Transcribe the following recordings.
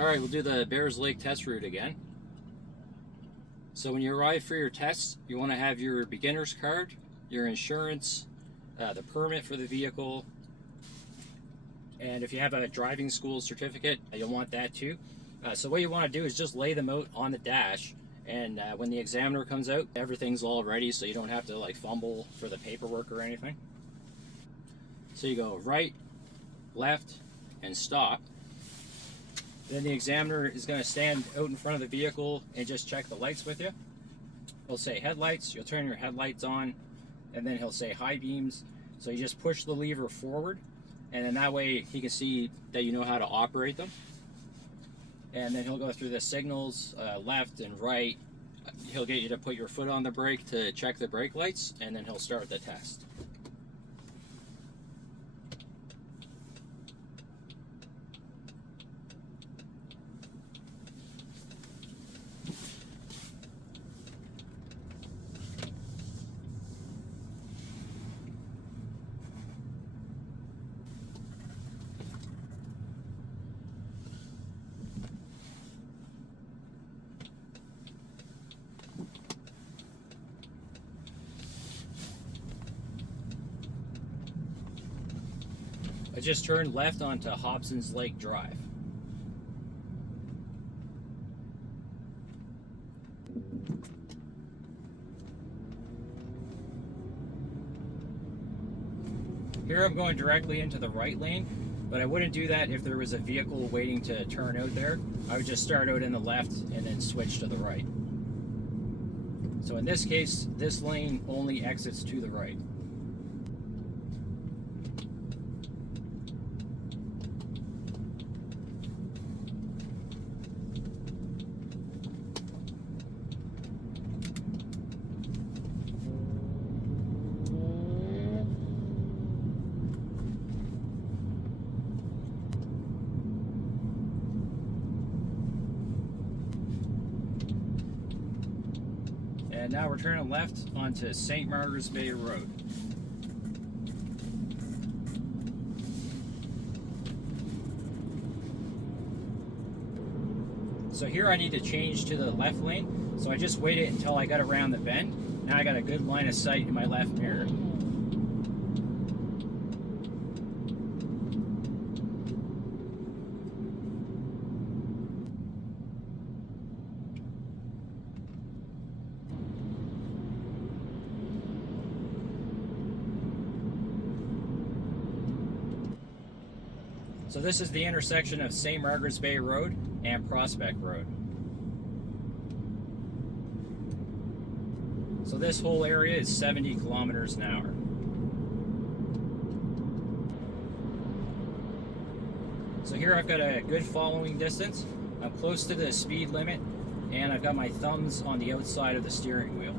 Alright, we'll do the Bears Lake test route again. So when you arrive for your test, you want to have your beginner's card, your insurance, the permit for the vehicle, and if you have a driving school certificate, you'll want that too. So what you want to do is just lay them out on the dash, and when the examiner comes out, everything's all ready so you don't have to like fumble for the paperwork or anything. So you go right, left, and stop. Then the examiner is going to stand out in front of the vehicle and just check the lights with you. He'll say headlights, you'll turn your headlights on, and then he'll say high beams. So you just push the lever forward, and then that way he can see that you know how to operate them. And then he'll go through the signals, left and right. He'll get you to put your foot on the brake to check the brake lights, and then he'll start the test. I just turned left onto Hobson's Lake Drive. Here I'm going directly into the right lane, but I wouldn't do that if there was a vehicle waiting to turn out there. I would just start out in the left and then switch to the right. So in this case, this lane only exits to the right. And now we're turning left onto St. Margaret's Bay Road. So here I need to change to the left lane, so I just waited until I got around the bend. Now I got a good line of sight in my left mirror. So this is the intersection of St. Margaret's Bay Road and Prospect Road. So this whole area is 70 kilometers an hour. So here I've got a good following distance. I'm close to the speed limit, and I've got my thumbs on the outside of the steering wheel.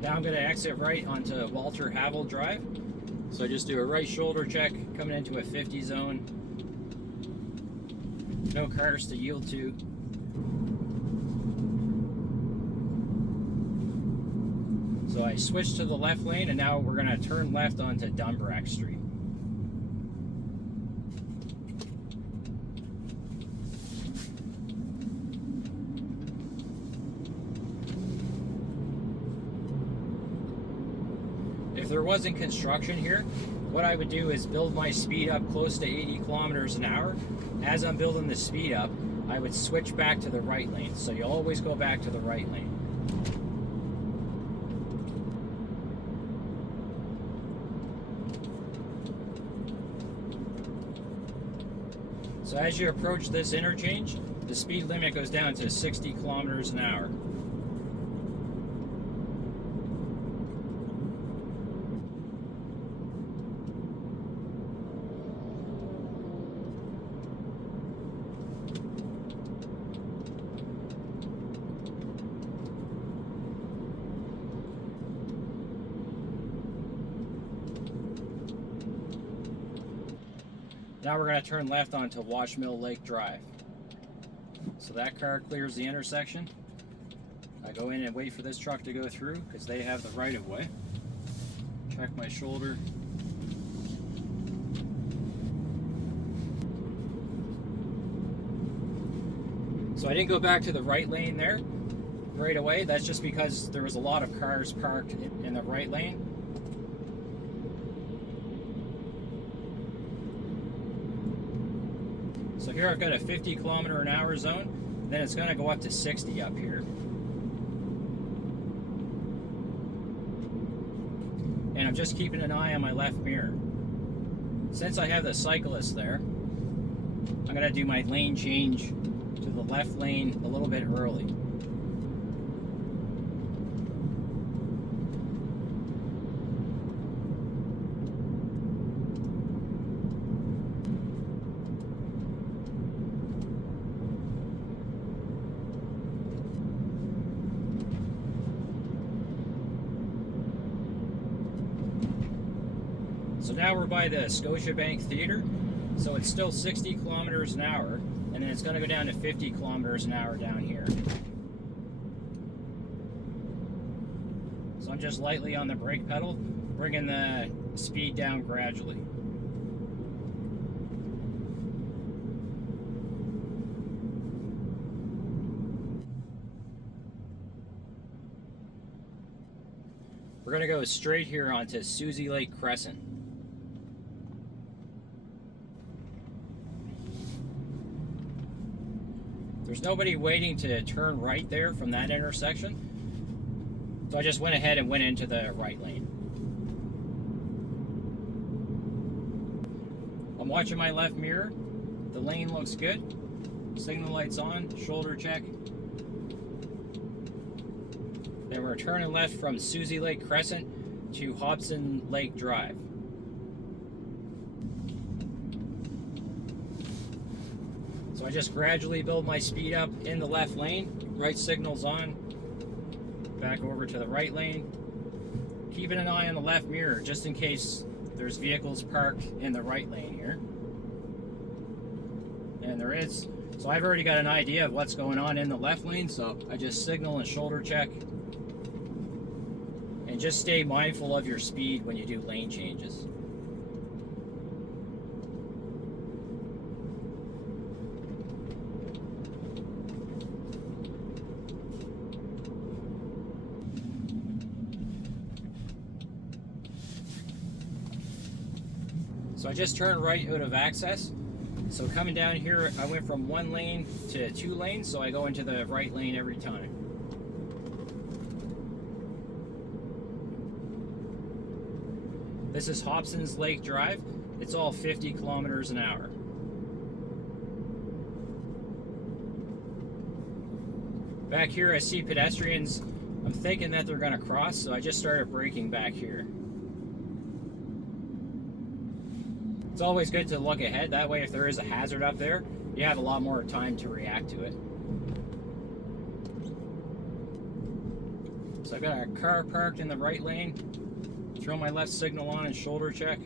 Now I'm going to exit right onto Walter Havel Drive. So I just do a right shoulder check coming into a 50 zone. No cars to yield to. So I switch to the left lane, and now we're going to turn left onto Dunbrack Street. If there wasn't construction here, what I would do is build my speed up close to 80 kilometers an hour. As I'm building the speed up, I would switch back to the right lane. So you always go back to the right lane. So as you approach this interchange, the speed limit goes down to 60 kilometers an hour. Now we're going to turn left onto Washmill Lake Drive. So that car clears the intersection. I go in and wait for this truck to go through because they have the right of way. Check my shoulder. So I didn't go back to the right lane there right away. That's just because there was a lot of cars parked in the right lane. So here I've got a 50 km/h zone, then it's going to go up to 60 up here. And I'm just keeping an eye on my left mirror. Since I have the cyclist there, I'm going to do my lane change to the left lane a little bit early. So now we're by the Scotia Theater, so it's still 60 km/h, and then it's going to go down to 50 km/h down here. So I'm just lightly on the brake pedal, bringing the speed down gradually. We're going to go straight here onto Susie Lake Crescent. There's nobody waiting to turn right there from that intersection, so I just went ahead and went into the right lane. I'm watching my left mirror. The lane looks good. Signal lights on, shoulder check. Then we're turning left from Susie Lake Crescent to Hobson Lake Drive. So I just gradually build my speed up in the left lane, right signal's on, back over to the right lane, keeping an eye on the left mirror just in case there's vehicles parked in the right lane here. And there is. So I've already got an idea of what's going on in the left lane, so I just signal and shoulder check. And just stay mindful of your speed when you do lane changes. So I just turned right out of access. So coming down here, I went from one lane to 2 lanes, so I go into the right lane every time. This is Hobson's Lake Drive. It's all 50 km/h. Back here I see pedestrians. I'm thinking that they're going to cross, so I just started braking back here. It's always good to look ahead, that way if there is a hazard up there, you have a lot more time to react to it. So I've got a car parked in the right lane, throw my left signal on and shoulder check.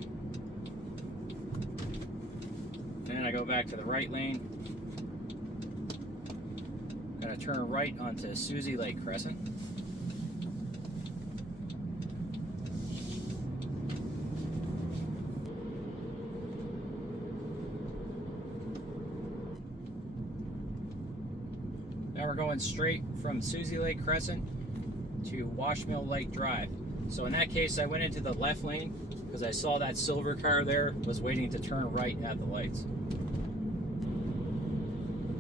Then I go back to the right lane. Gonna turn right onto Susie Lake Crescent. Now we're going straight from Susie Lake Crescent to Washmill Lake Drive. So in that case, I went into the left lane because I saw that silver car there was waiting to turn right at the lights.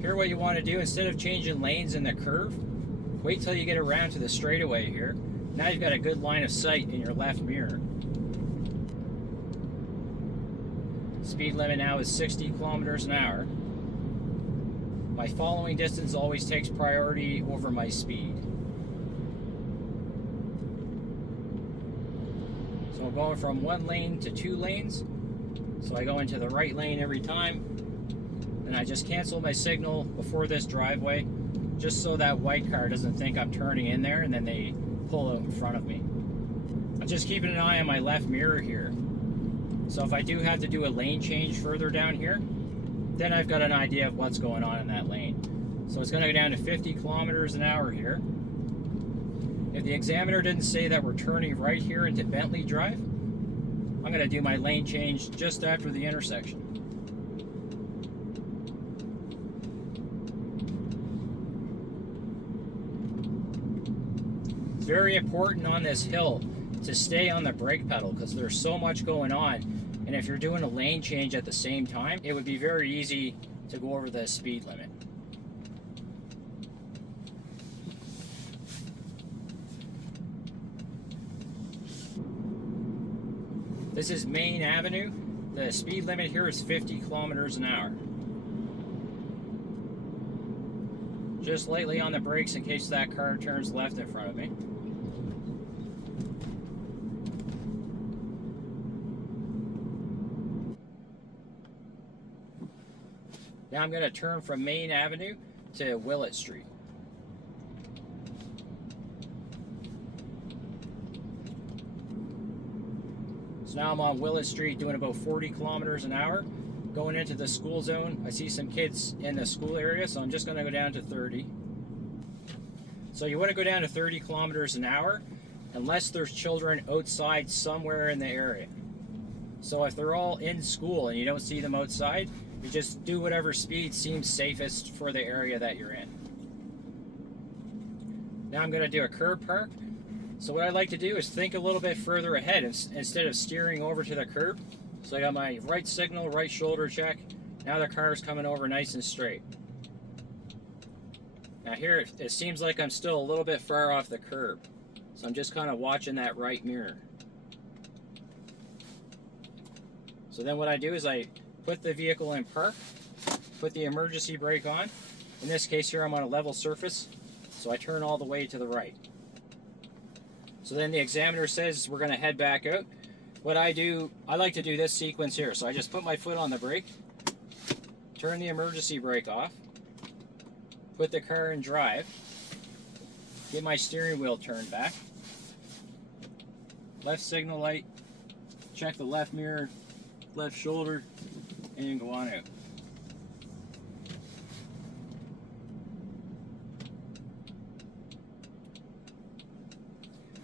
Here what you want to do, instead of changing lanes in the curve, wait till you get around to the straightaway here. Now you've got a good line of sight in your left mirror. Speed limit now is 60 km/h. My following distance always takes priority over my speed. So I'm going from 1 lane to 2 lanes. So I go into the right lane every time. And I just cancel my signal before this driveway, just so that white car doesn't think I'm turning in there and then they pull out in front of me. I'm just keeping an eye on my left mirror here. So if I do have to do a lane change further down here, then I've got an idea of what's going on in that lane. So it's going to go down to 50 km/h here. If the examiner didn't say that we're turning right here into Bentley Drive, I'm going to do my lane change just after the intersection. It's very important on this hill to stay on the brake pedal because there's so much going on, and if you're doing a lane change at the same time, it would be very easy to go over the speed limit. This is Main Avenue. The speed limit here is 50 kilometers an hour. Just lightly on the brakes in case that car turns left in front of me. Now I'm going to turn from Main Avenue to Willett Street. So now I'm on Willett Street doing about 40 kilometers an hour. Going into the school zone, I see some kids in the school area, so I'm just going to go down to 30. So you want to go down to 30 kilometers an hour unless there's children outside somewhere in the area. So if they're all in school and you don't see them outside, you just do whatever speed seems safest for the area that you're in. Now I'm going to do a curb park. So what I like to do is think a little bit further ahead instead of steering over to the curb. So I got my right signal, right shoulder check. Now the car's coming over nice and straight. Now here it seems like I'm still a little bit far off the curb. So I'm just kind of watching that right mirror. So then what I do is I put the vehicle in park, put the emergency brake on. In this case here I'm on a level surface, so I turn all the way to the right. So then the examiner says we're going to head back out. What I do, I like to do this sequence here. So I just put my foot on the brake, turn the emergency brake off, put the car in drive, get my steering wheel turned back, left signal light, check the left mirror, left shoulder, and go on out.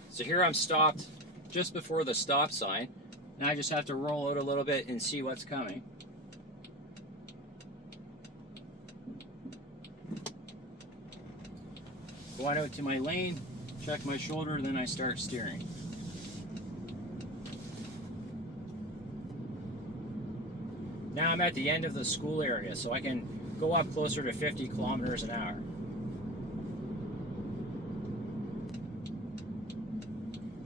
So here I'm stopped just before the stop sign, and I just have to roll out a little bit and see what's coming. Go on out to my lane, check my shoulder, then I start steering. Now I'm at the end of the school area, so I can go up closer to 50 kilometers an hour.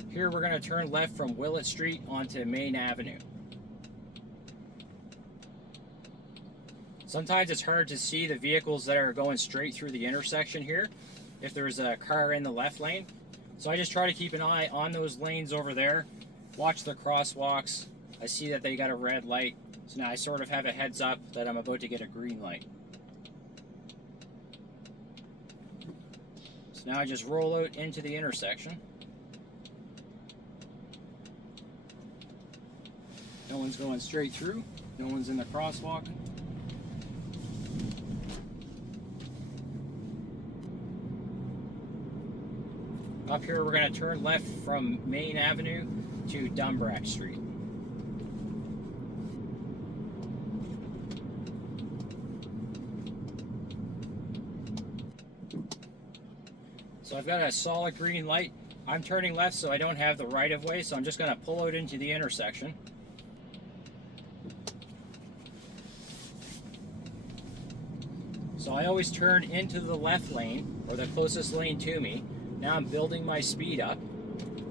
Here we're going to turn left from Willett Street onto Main Avenue. Sometimes it's hard to see the vehicles that are going straight through the intersection here if there's a car in the left lane. So I just try to keep an eye on those lanes over there, watch the crosswalks. I see that they got a red light, so now I sort of have a heads up that I'm about to get a green light. So now I just roll out into the intersection. No one's going straight through. No one's in the crosswalk. Up here we're going to turn left from Main Avenue to Dumbrack Street. So I've got a solid green light. I'm turning left so I don't have the right of way, so I'm just going to pull out into the intersection. So I always turn into the left lane, or the closest lane to me. Now I'm building my speed up.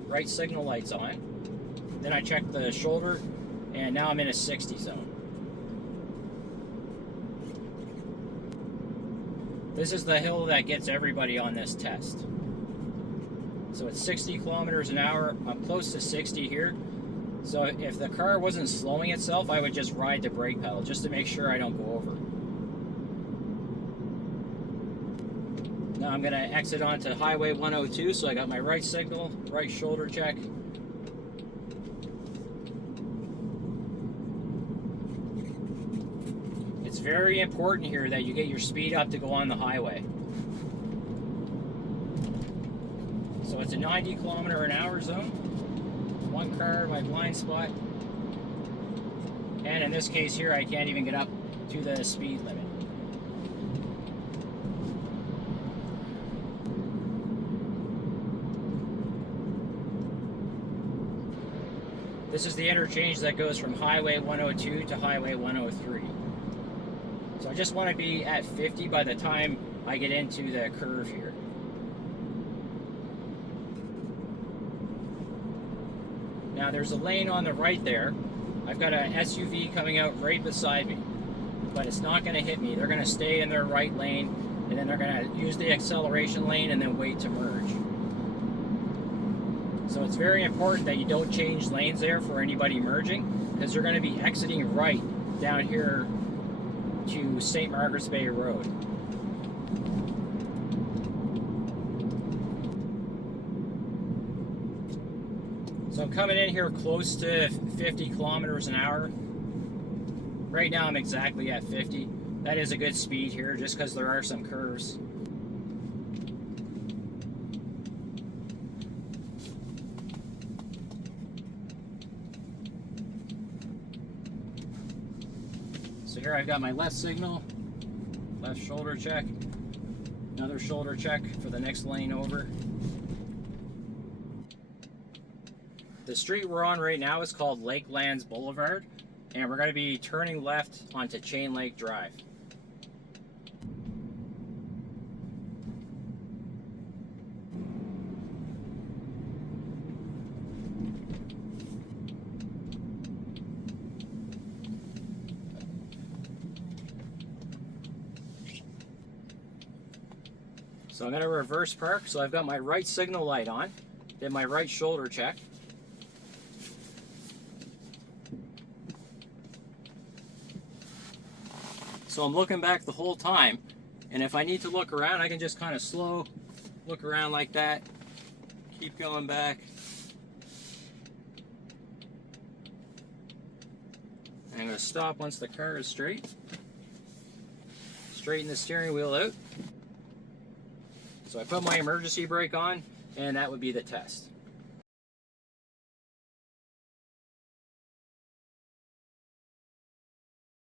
Right signal light's on. Then I check the shoulder, and now I'm in a 60 zone. This is the hill that gets everybody on this test. So it's 60 kilometers an hour. I'm close to 60 here. So if the car wasn't slowing itself, I would just ride the brake pedal just to make sure I don't go over. Now I'm going to exit onto Highway 102, so I got my right signal, right shoulder check. It's very important here that you get your speed up to go on the highway. So it's a 90 km/h zone. One car in my blind spot. And in this case here, I can't even get up to the speed limit. This is the interchange that goes from Highway 102 to Highway 103. So I just want to be at 50 by the time I get into the curve here. Now there's a lane on the right there. I've got an SUV coming out right beside me, but it's not going to hit me. They're going to stay in their right lane, and then they're going to use the acceleration lane and then wait to merge. So it's very important that you don't change lanes there for anybody merging, because they're going to be exiting right down here to St. Margaret's Bay Road. So I'm coming in here close to 50 kilometers an hour. Right now I'm exactly at 50. That is a good speed here just because there are some curves. So here I've got my left signal, left shoulder check, another shoulder check for the next lane over. The street we're on right now is called Lakelands Boulevard, and we're going to be turning left onto Chain Lake Drive. So I'm going to reverse park. So I've got my right signal light on, then my right shoulder check. So I'm looking back the whole time, and if I need to look around, I can just kind of slow look around like that, keep going back. I'm going to stop once the car is straight. Straighten the steering wheel out. So I put my emergency brake on, and that would be the test.